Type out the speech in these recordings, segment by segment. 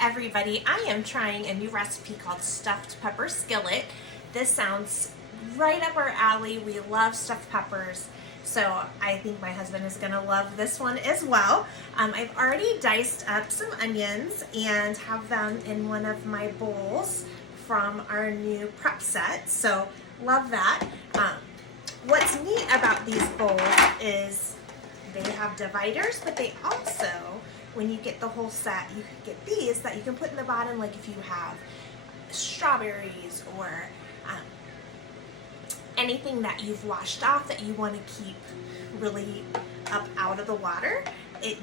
Everybody, I am trying a new recipe called stuffed pepper skillet. This sounds right up our alley. We love stuffed peppers, so I think my husband is gonna love this one as well. I've already diced up some onions and have them in one of my bowls from our new prep set, so love that. What's neat about these bowls is they have dividers, but they also, when you get the whole set, you can get these that you can put in the bottom, like if you have strawberries or anything that you've washed off that you want to keep really up out of the water.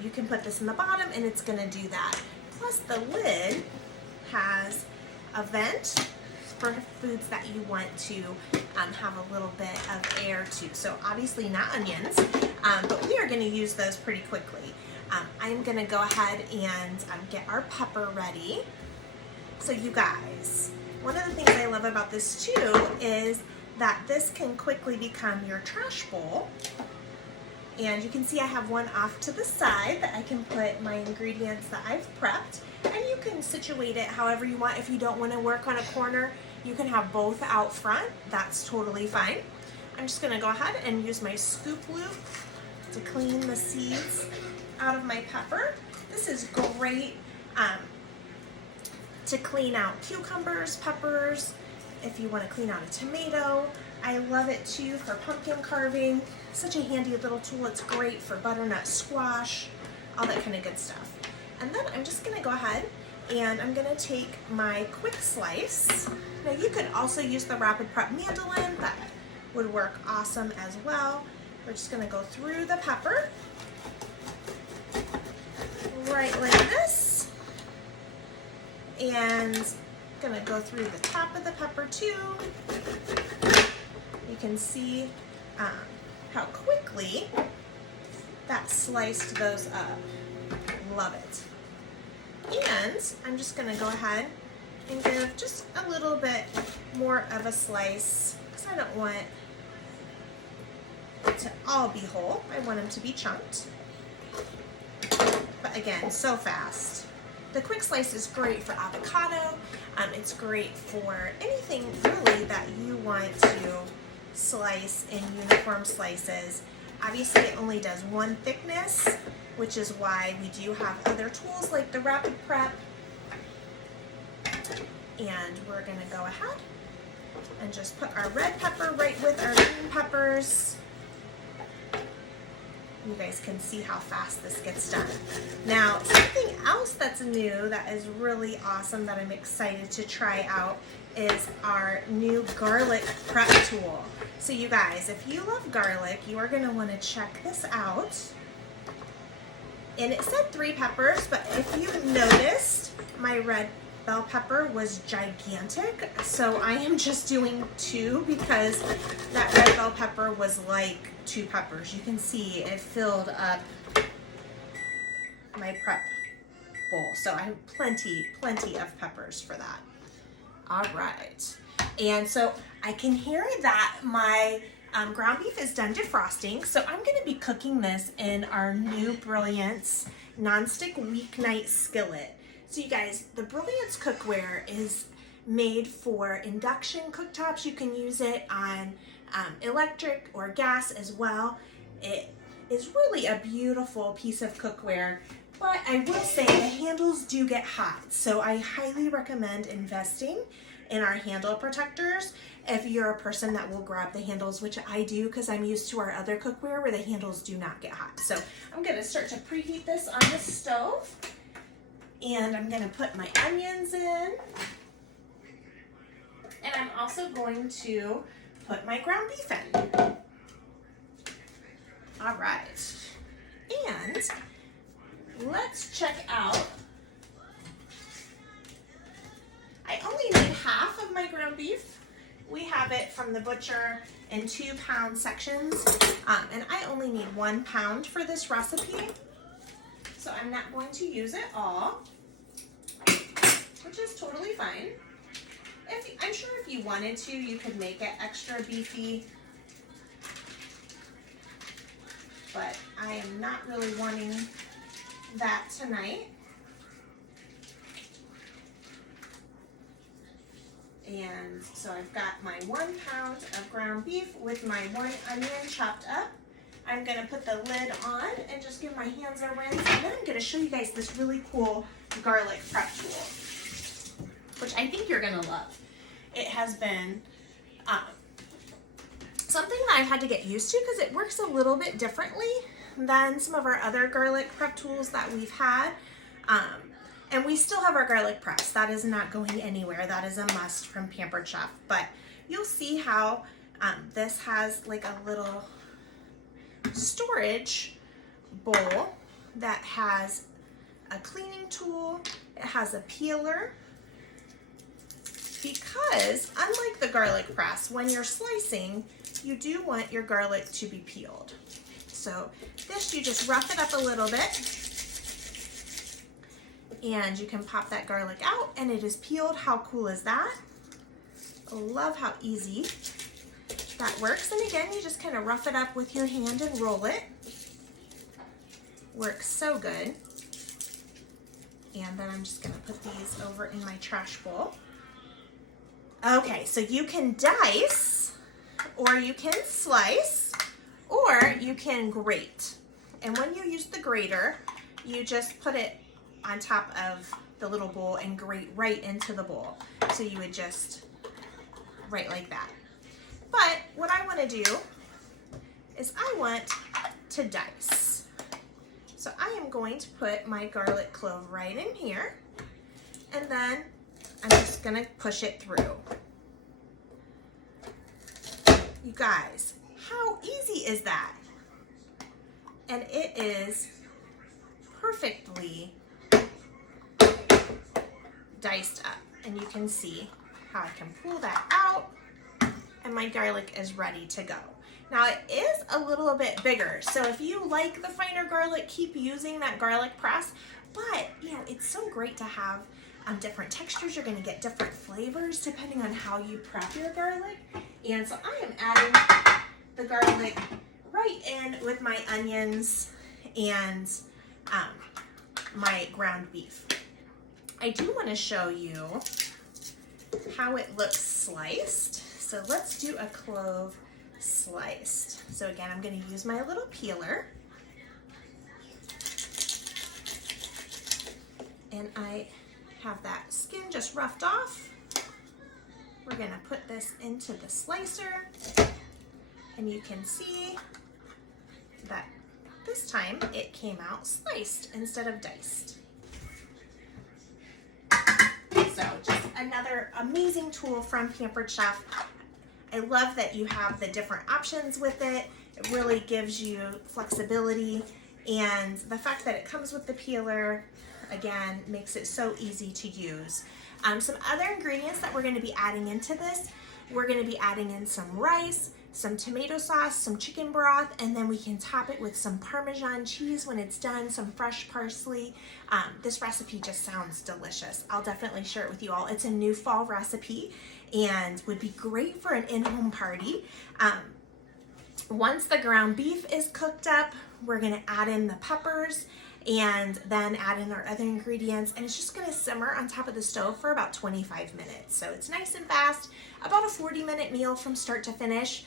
You can put this in the bottom and it's going to do that. Plus the lid has a vent for foods that you want to have a little bit of air to. So obviously not onions, but we are going to use those pretty quickly. I'm gonna go ahead and get our pepper ready. So you guys, one of the things I love about this too is that this can quickly become your trash bowl. And you can see I have one off to the side that I can put my ingredients that I've prepped. And you can situate it however you want. If you don't want to work on a corner, you can have both out front. That's totally fine. I'm just gonna go ahead and use my scoop loop to clean the seeds out of my pepper. This is great to clean out cucumbers, peppers, if you want to clean out a tomato. I love it too for pumpkin carving. Such a handy little tool. It's great for butternut squash, all that kind of good stuff. And then I'm just going to go ahead and I'm going to take my quick slice. Now you could also use the rapid prep mandolin. That would work awesome as well. We're just going to go through the pepper right like this, and gonna go through the top of the pepper too. You can see how quickly that sliced those up. Love it. And I'm just gonna go ahead and give just a little bit more of a slice because I don't want it to all be whole. I want them to be chunked. But again, so fast. The quick slice is great for avocado. It's great for anything really that you want to slice in uniform slices. Obviously it only does one thickness, which is why we do have other tools like the rapid prep. And we're gonna go ahead and just put our red pepper right with our green peppers. You guys can see how fast this gets done. Now, something else that's new that is really awesome that I'm excited to try out is our new garlic prep tool. So you guys, if you love garlic, you are gonna wanna check this out. And it said 3 peppers, but if you noticed, my red bell pepper was gigantic. So I am just doing 2 because that red bell pepper was like 2 peppers. You can see it filled up my prep bowl. So I have plenty of peppers for that. All right. And so I can hear that my ground beef is done defrosting. So I'm gonna be cooking this in our new Brilliance nonstick weeknight skillet. So you guys, the Brilliance cookware is made for induction cooktops. You can use it on electric or gas as well. It is really a beautiful piece of cookware, but I will say the handles do get hot. So I highly recommend investing in our handle protectors if you're a person that will grab the handles, which I do because I'm used to our other cookware where the handles do not get hot. So I'm gonna start to preheat this on the stove. And I'm gonna put my onions in. And I'm also going to put my ground beef in. All right. And let's check out. I only need half of my ground beef. We have it from the butcher in 2-pound sections. And I only need 1 pound for this recipe. So I'm not going to use it all, which is totally fine. I'm sure if you wanted to, you could make it extra beefy, but I am not really wanting that tonight. And so I've got my 1 pound of ground beef with my 1 onion chopped up. I'm gonna put the lid on and just give my hands a rinse, and then I'm gonna show you guys this really cool garlic prep tool, which I think you're gonna love. It has been something that I've had to get used to because it works a little bit differently than some of our other garlic prep tools that we've had. And we still have our garlic press. That is not going anywhere. That is a must from Pampered Chef. But you'll see how this has like a little storage bowl that has a cleaning tool. It has a peeler. Because unlike the garlic press, when you're slicing, you do want your garlic to be peeled. So this, you just rough it up a little bit, and you can pop that garlic out and it is peeled. How cool is that? I love how easy that works. And again, you just kind of rough it up with your hand and roll it. Works so good. And then I'm just gonna put these over in my trash bowl. Okay, so you can dice, or you can slice, or you can grate. And when you use the grater, you just put it on top of the little bowl and grate right into the bowl. So you would just, right like that. But what I want to do is I want to dice. So I am going to put my garlic clove right in here, and then I'm just gonna push it through. You guys, how easy is that? And it is perfectly diced up, and you can see how I can pull that out, and my garlic is ready to go. Now it is a little bit bigger, so if you like the finer garlic, keep using that garlic press, but you know, it's so great to have different textures. You're gonna get different flavors depending on how you prep your garlic. And so I am adding the garlic right in with my onions and my ground beef. I do want to show you how it looks sliced. So let's do a clove sliced. So again, I'm going to use my little peeler. And I have that skin just roughed off. We're going to put this into the slicer. And you can see that this time it came out sliced instead of diced. So just another amazing tool from Pampered Chef. I love that you have the different options with it. It really gives you flexibility, and the fact that it comes with the peeler, again, makes it so easy to use. Some other ingredients that we're going to be adding into this, we're going to be adding in some rice, some tomato sauce, some chicken broth, and then we can top it with some Parmesan cheese when it's done, some fresh parsley. This recipe just sounds delicious. I'll definitely share it with you all. It's a new fall recipe and would be great for an in-home party. Once the ground beef is cooked up, we're gonna add in the peppers and then add in our other ingredients, and it's just gonna simmer on top of the stove for about 25 minutes. So it's nice and fast, about a 40-minute meal from start to finish.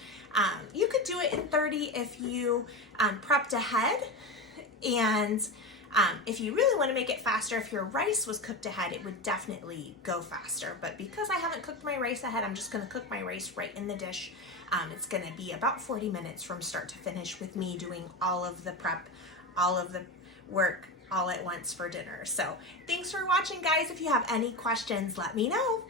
You could do it in 30 if you prepped ahead, and if you really want to make it faster, if your rice was cooked ahead, it would definitely go faster. But because I haven't cooked my rice ahead, I'm just going to cook my rice right in the dish. It's going to be about 40 minutes from start to finish with me doing all of the prep, all of the work all at once for dinner. So thanks for watching, guys. If you have any questions, let me know.